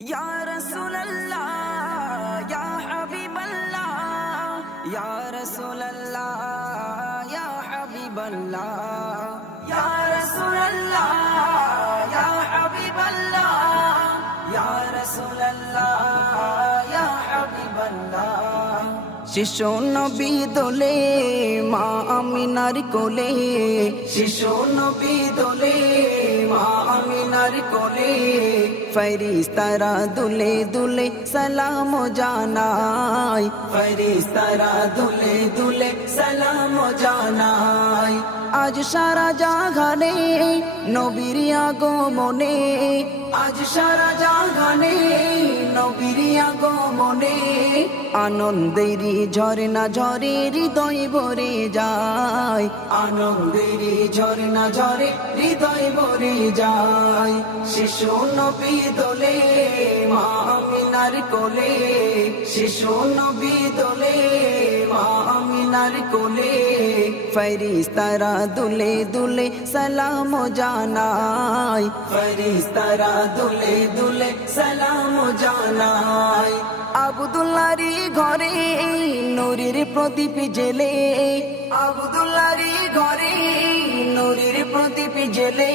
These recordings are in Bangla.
या रसूल अल्लाह या हबीब अल्लाह या रसूल अल्लाह या हबीब अल्लाह या रसूल अल्लाह या हबीब अल्लाह या रसूल अल्लाह या हबीब अल्लाह शिशु नबी दोले मा आमिनार कोले शिशु नबी दोले मा आमिनार कोले फरिश्तारा दुले दुले सलाम जानाय फरिश्तारा दुले दुले सलाम जानाय आज सारा জাগানে নবীর আগমনে আজ সারা জাগানে নবীর আগমনে আনন্দের ঝরনা ঝরে হৃদয় ভরে যায় আনন্দের ঝরনা ঝরে হৃদয় ভরে যায় শিশু নবী দোলে মা আমিনার কোলে শিশু নবী দোলে মা আমিনার কোলে ফরিস্তারা দুলে দুলে সালাম জানাই ফরিস্তারা দুলে দুলে সালাম জানাই আব্দুল্লাহরি ঘরে নূরের প্রদীপ জেলে আব্দুল্লাহরি ঘরে নূরের প্রদীপ জেলে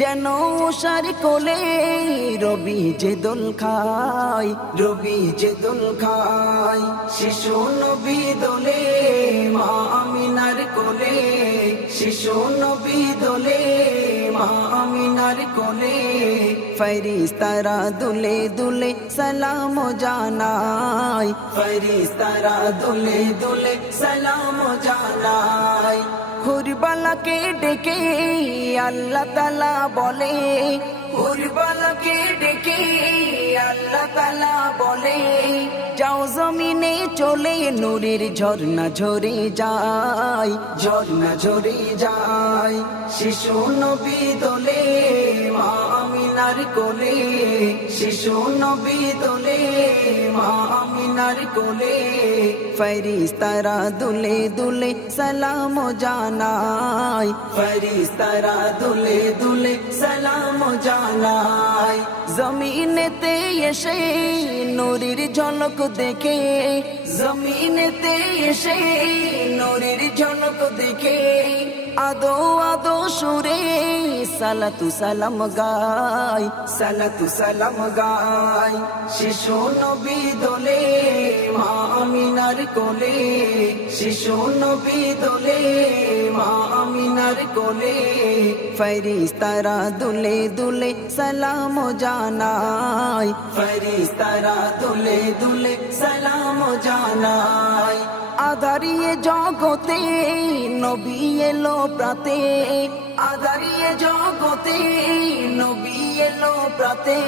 যেন উষার কোলে রবি যে দোল খায় রবি যে দোল খায় শিশু নবী দোলে মা আমিনার কোলে শিশু নবী দোলে মা আমিনার কোলে ফরিস্তারা দুলে দুলে সালাম জানাই ফরিস্তারা দুলে দুলে সালাম জানাই হুরবালাকে ডেকে আল্লাহ তাআলা বলে হুরবালাকে ডেকে আল্লাহ তাআলা বলে যাও জমিনে চলে নূরের ঝরনা ঝরে যায় ঝরনা ঝরে যায় শিশু নবী দোলে মা আমিনার কোলে শিশু নবী দোলে মা আমিনার কোলে ফরিস্তারা দুলে দুলে সালাম জানাই ফরিস্তারা দুলে দুলে সালাম জানাই জমিনেতে এসে নূরের ঝলক দেখে জমিনেতে এসে নূরের ঝলক দেখে আদো আদো সুরে সালাতু সালাম গায় সালাতু সালাম গায় শিশু নবী দোলে মা আমিনার কোলে শিশু নবী দোলে মা আমিনার কোলে ফরিস্তারা দুলে দুলে সালাম জানাই ফরিস্তারা দুলে দুলে সালাম জানাই আধারিয়ে জগতে নবী এলো প্রাতে আধারিয়ে জগতে নবী এলো প্রাতে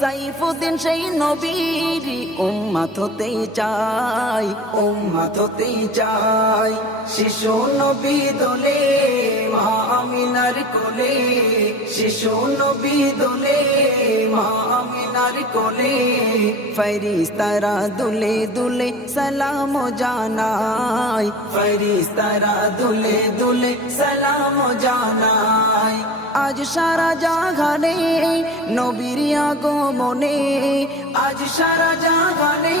সাইফুদ্দিন সেই নবীর উম্মত হতে চাই উম্মত হতে চাই শিশু নবী দোলে মা আমিনার কোলে শিশু নবী দোলে মা আমিনার কোলে ফরিস্তারা দুলে দুলে সালাম জানাই ফরিস্তারা দুলে দুলে সালাম জানাই আজ সারা জাগানে নবীর আগমনে আজ সারা জাগানে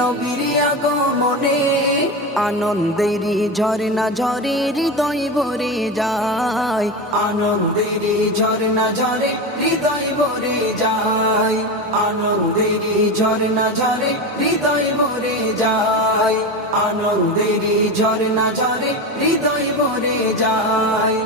নবীর আগমনে আনন্দের ঝরনা ঝরে হৃদয় ভরে যায় আনন্দের ঝরনা ঝরে হৃদয় ভরে যায় আনন্দের ঝরনা ঝরে হৃদয় ভরে যায় আনন্দের ঝরনা ঝরে হৃদয় ভরে যায়।